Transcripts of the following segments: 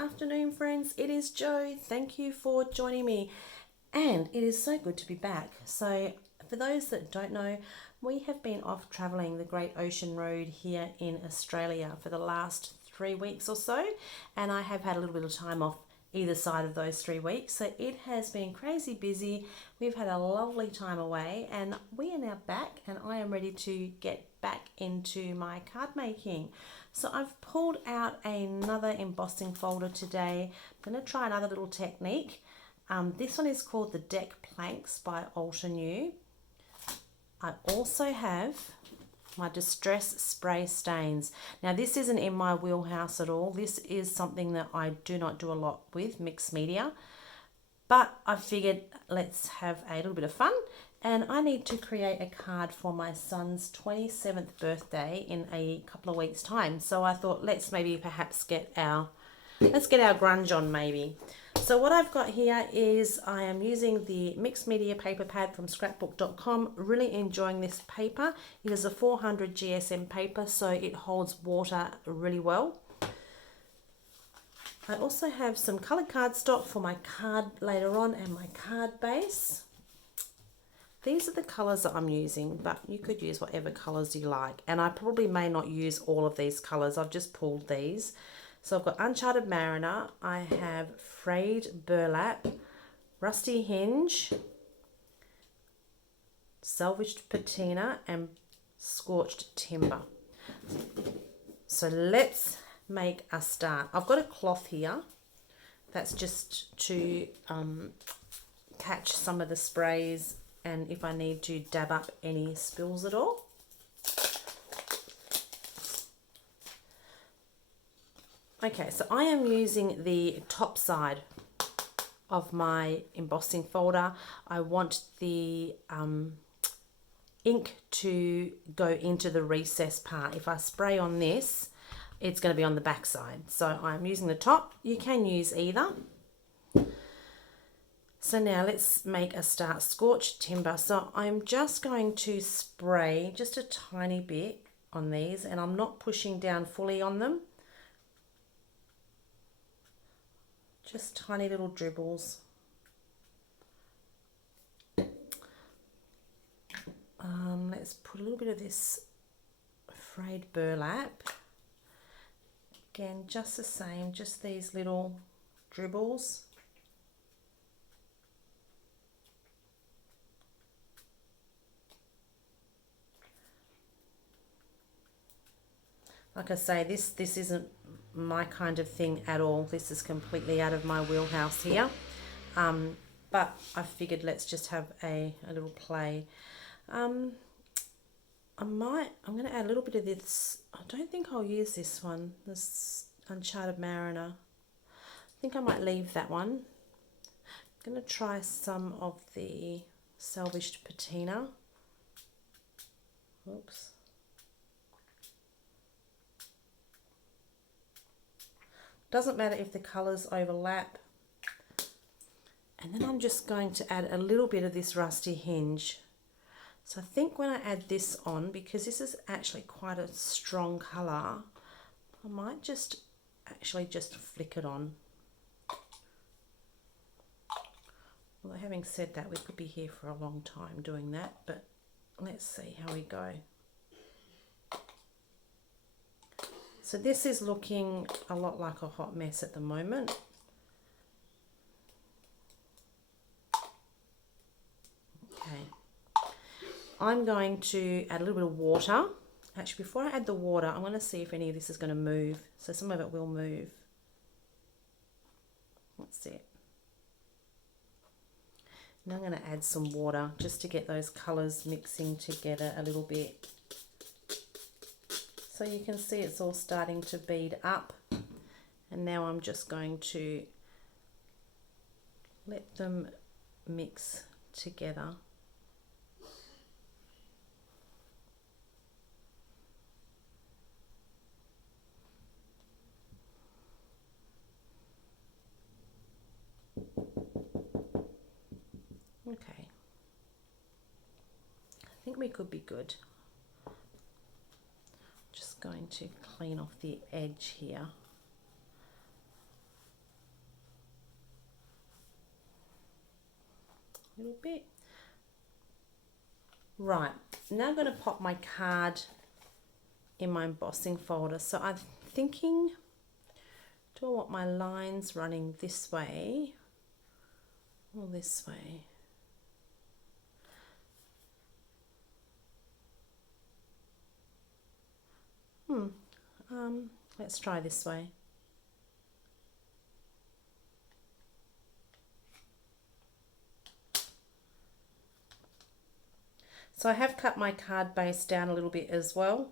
afternoon, friends. It is Jo. Thank you for joining me. And it is so good to be back. So, for those that don't know, we have been off travelling the Great Ocean Road here in Australia for the last 3 weeks or so. And I have had a little bit of time off either side of those 3 weeks. So, it has been crazy busy. We've had a lovely time away and we are now back, and I am ready to get back into my card making. So I've pulled out another embossing folder today. I'm going to try another little technique. This one is called the Deck Planks by Altenew. I also have my Distress Spray Stains. Now this isn't in my wheelhouse at all. This is something that I do not do a lot with, mixed media. But I figured let's have a little bit of fun, and I need to create a card for my son's 27th birthday in a couple of weeks' time. So I thought let's maybe perhaps get our grunge on maybe. So what I've got here is I am using the mixed media paper pad from scrapbook.com. Really enjoying this paper. It is a 400 GSM paper, so it holds water really well. I also have some coloured cardstock for my card later on and my card base. These are the colours that I'm using, but you could use whatever colours you like. And I probably may not use all of these colours. I've just pulled these. So I've got Uncharted Mariner. I have Frayed Burlap, Rusty Hinge, Salvaged Patina, and Scorched Timber. So let's make a start. I've got a cloth here. That's just to catch some of the sprays, and if I need to dab up any spills at all. Okay, so I am using the top side of my embossing folder. I want the ink to go into the recess part. If I spray on this, it's going to be on the back side. So I'm using the top. You can use either. So now let's make a start. Scorched Timber. So I'm just going to spray just a tiny bit on these, and I'm not pushing down fully on them. Just tiny little dribbles. Let's put a little bit of this Frayed Burlap. Again, just the same, just these little dribbles. Like I say, this isn't my kind of thing at all. This is completely out of my wheelhouse here. But I figured let's just have a little play. I'm going to add a little bit of this. I don't think I'll use this one, this Uncharted Mariner. I think I might leave that one. I'm going to try some of the Salvaged Patina. Oops. Doesn't matter if the colours overlap. And then I'm just going to add a little bit of this Rusty Hinge. So I think when I add this on, because this is actually quite a strong colour, I might just flick it on. Although having said that, we could be here for a long time doing that, but let's see how we go. So this is looking a lot like a hot mess at the moment. Okay. I'm going to add a little bit of water. Actually, before I add the water, I'm going to see if any of this is going to move. So some of it will move. That's it. Now I'm going to add some water just to get those colours mixing together a little bit. So you can see it's all starting to bead up, and now I'm just going to let them mix together. Okay, I think we could be good. Just going to clean off the edge here. little bit. Right, now I'm going to pop my card in my embossing folder. So I'm thinking, do I want my lines running this way or this way? Let's try this way. So I have cut my card base down a little bit as well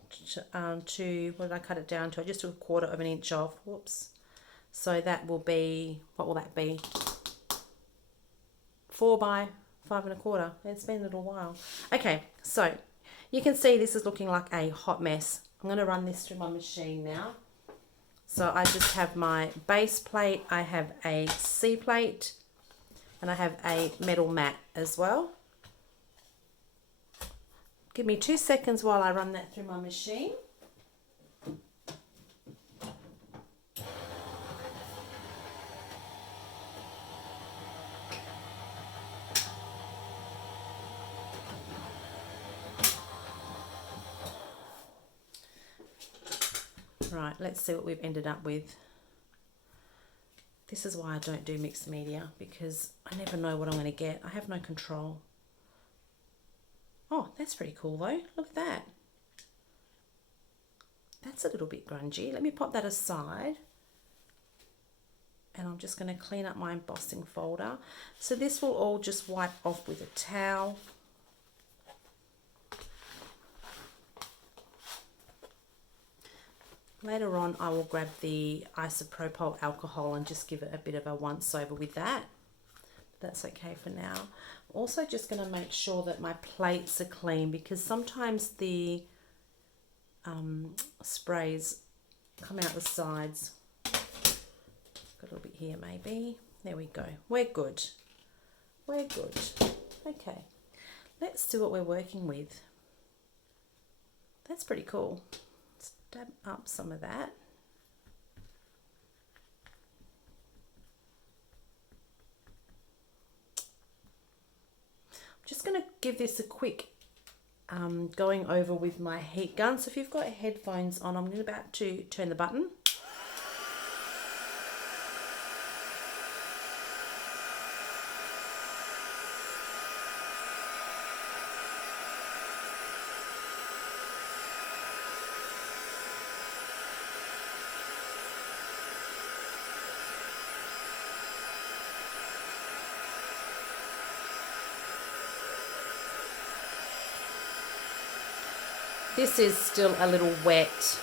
to what did I cut it down to? I just took 1/4 of an inch off. Whoops. So that will be, what will that be? 4 by 5 1/4. It's been a little while. Okay, so you can see this is looking like a hot mess. I'm going to run this through my machine now. So I just have my base plate, I have a C plate, and I have a metal mat as well. Give me 2 seconds while I run that through my machine. Right, let's see what we've ended up with. This is why I don't do mixed media, because I never know what I'm going to get. I have no control. Oh, that's pretty cool though. Look at that. That's a little bit grungy. Let me pop that aside. And I'm just going to clean up my embossing folder. So this will all just wipe off with a towel. Later on, I will grab the isopropyl alcohol and just give it a bit of a once over with that. That's okay for now. Also just going to make sure that my plates are clean, because sometimes the sprays come out the sides. Got a little bit here maybe. There we go. We're good. We're good. Okay. Let's see what we're working with. That's pretty cool. Let's dab up some of that. Just going to give this a quick going over with my heat gun. So if you've got headphones on, I'm about to turn the button. This is still a little wet.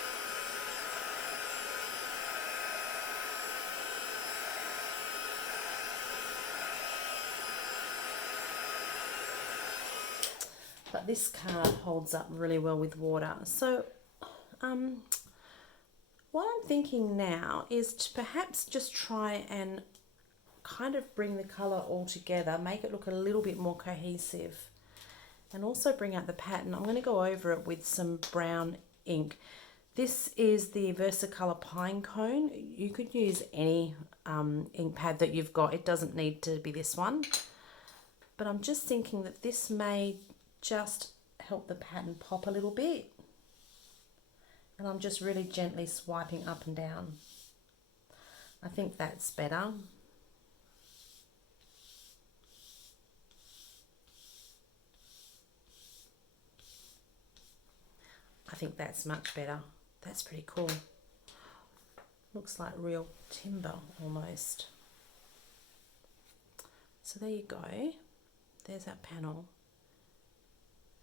But this card holds up really well with water. So what I'm thinking now is to perhaps just try and kind of bring the colour all together, make it look a little bit more cohesive. And also bring out the pattern. I'm going to go over it with some brown ink. This is the Versacolor Pine Cone. You could use any ink pad that you've got. It doesn't need to be this one. But I'm just thinking that this may just help the pattern pop a little bit. And I'm just really gently swiping up and down. I think that's better. I think that's much better. That's pretty cool. Looks like real timber almost. So there you go. There's our panel.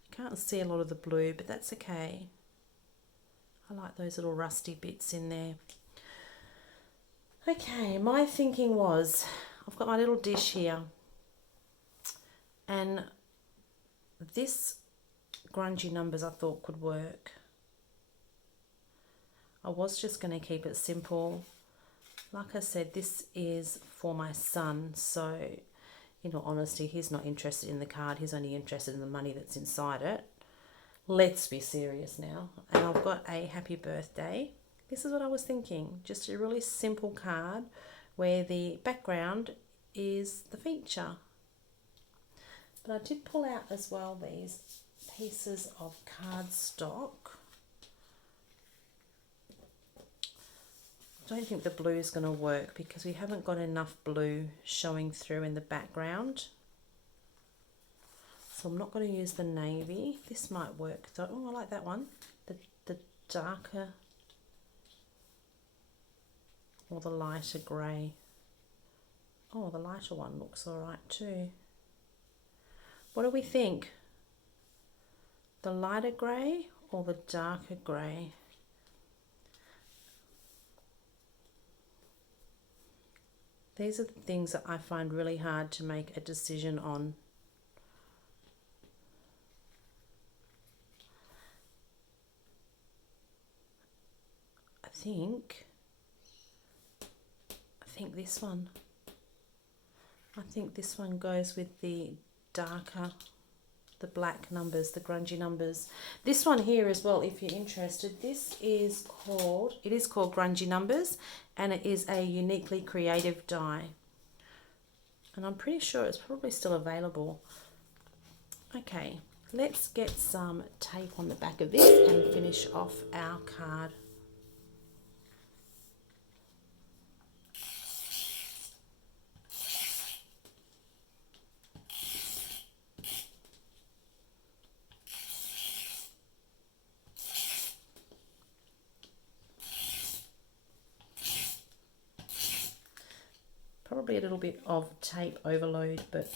You can't see a lot of the blue, but that's okay. I like those little rusty bits in there. Okay, my thinking was, I've got my little dish here, and this grungy numbers I thought could work. I was just going to keep it simple. Like I said, this is for my son, so in all honesty, he's not interested in the card. He's only interested in the money that's inside it. Let's be serious now. And I've got a happy birthday. This is what I was thinking. Just a really simple card where the background is the feature. But I did pull out as well these pieces of cardstock. I don't think the blue is going to work because we haven't got enough blue showing through in the background. So I'm not going to use the navy. This might work though. Oh, I like that one. The darker or the lighter grey. Oh, the lighter one looks all right too. What do we think? The lighter grey or the darker grey? These are the things that I find really hard to make a decision on. I think this one. I think this one goes with the darker, the black numbers, the grungy numbers. This one here as well, if you're interested, this is called, it is called Grungy Numbers, and it is a uniquely creative die. And I'm pretty sure it's probably still available. Okay, let's get some tape on the back of this and finish off our card. Probably a little bit of tape overload, but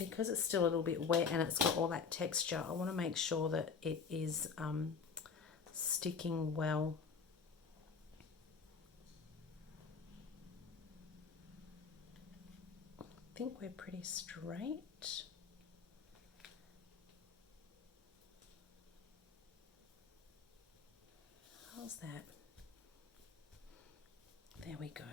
because it's still a little bit wet and it's got all that texture, I want to make sure that it is sticking well. I think we're pretty straight. How's that? There we go.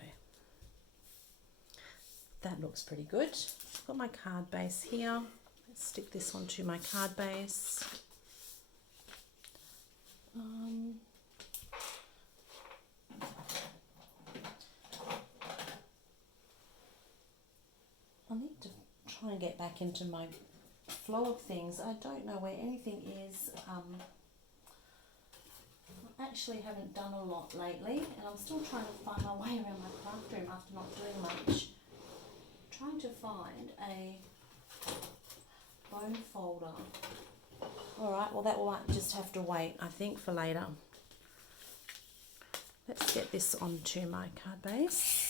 That looks pretty good. I've got my card base here. Let's stick this onto my card base. I need to try and get back into my flow of things. I don't know where anything is. I actually haven't done a lot lately, and I'm still trying to find my way around my craft room after not doing much. Trying to find a bone folder. Alright, well that will just have to wait, I think, for later. Let's get this onto my card base.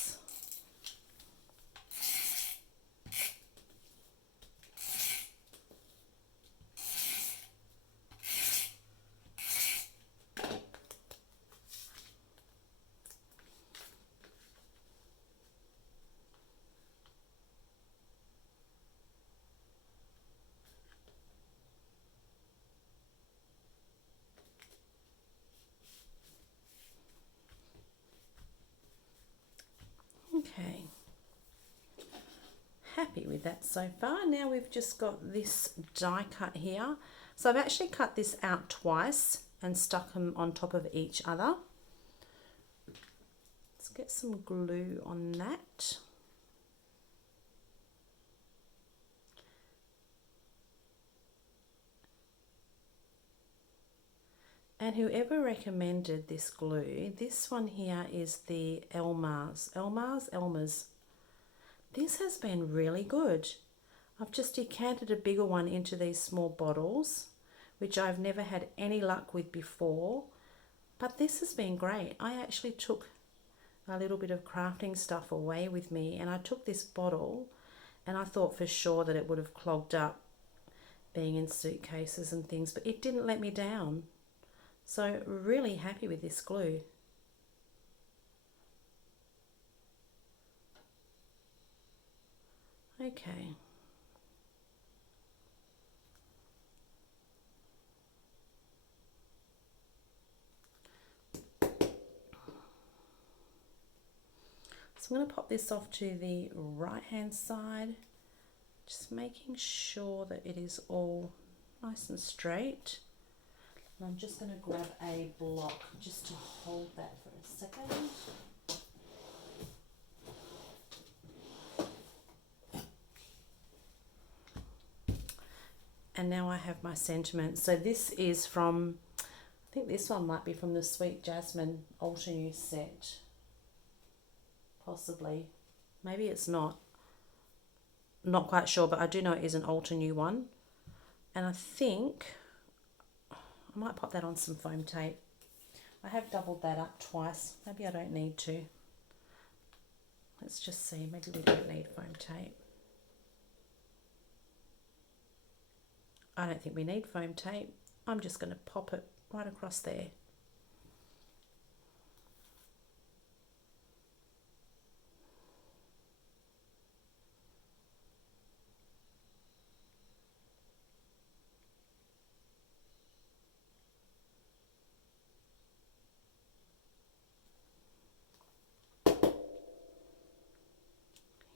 Okay, happy with that so far. Now we've just got this die cut here. So I've actually cut this out twice and stuck them on top of each other. Let's get some glue on that. And whoever recommended this glue, this one here is the Elmer's. This has been really good. I've just decanted a bigger one into these small bottles, which I've never had any luck with before, but this has been great. I actually took a little bit of crafting stuff away with me, and I took this bottle and I thought for sure that it would have clogged up being in suitcases and things, but it didn't let me down. So really happy with this glue. Okay. So I'm going to pop this off to the right hand side, just making sure that it is all nice and straight. And I'm just going to grab a block just to hold that for a second. and now I have my sentiment. So this is from, I think this one might be from the Sweet Jasmine Ultra New set. Possibly. Maybe it's not. Not quite sure, but I do know it is an Ultra New one. And I think I might pop that on some foam tape. I have doubled that up twice. Maybe I don't need to. Let's just see. Maybe we don't need foam tape. I don't think we need foam tape. I'm just going to pop it right across there.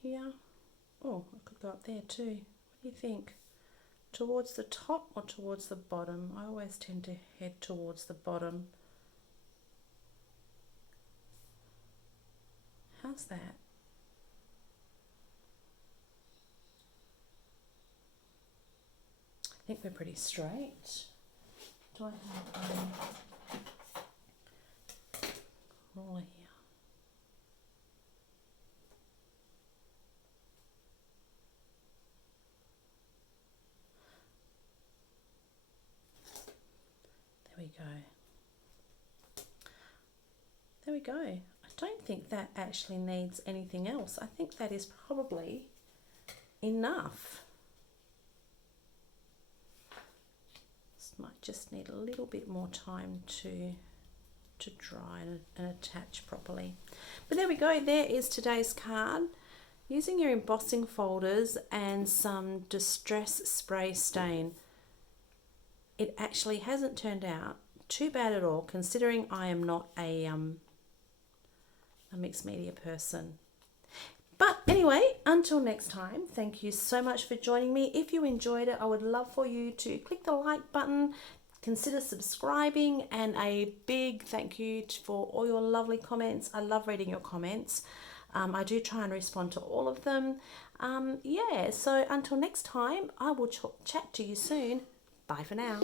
Here. Oh, I could go up there too. What do you think? Towards the top or towards the bottom? I always tend to head towards the bottom. How's that? I think we're pretty straight. Do I have a roller here? There we go. There we go. I don't think that actually needs anything else. I think that is probably enough. This might just need a little bit more time to dry and attach properly. But there we go. There is today's card. Using your embossing folders and some distress spray stain, it actually hasn't turned out too bad at all, considering I am not a mixed media person. But anyway, until next time, thank you so much for joining me. If you enjoyed it, I would love for you to click the like button, consider subscribing, and a big thank you for all your lovely comments. I love reading your comments. I do try and respond to all of them. Yeah, so until next time, I will chat to you soon. Bye for now.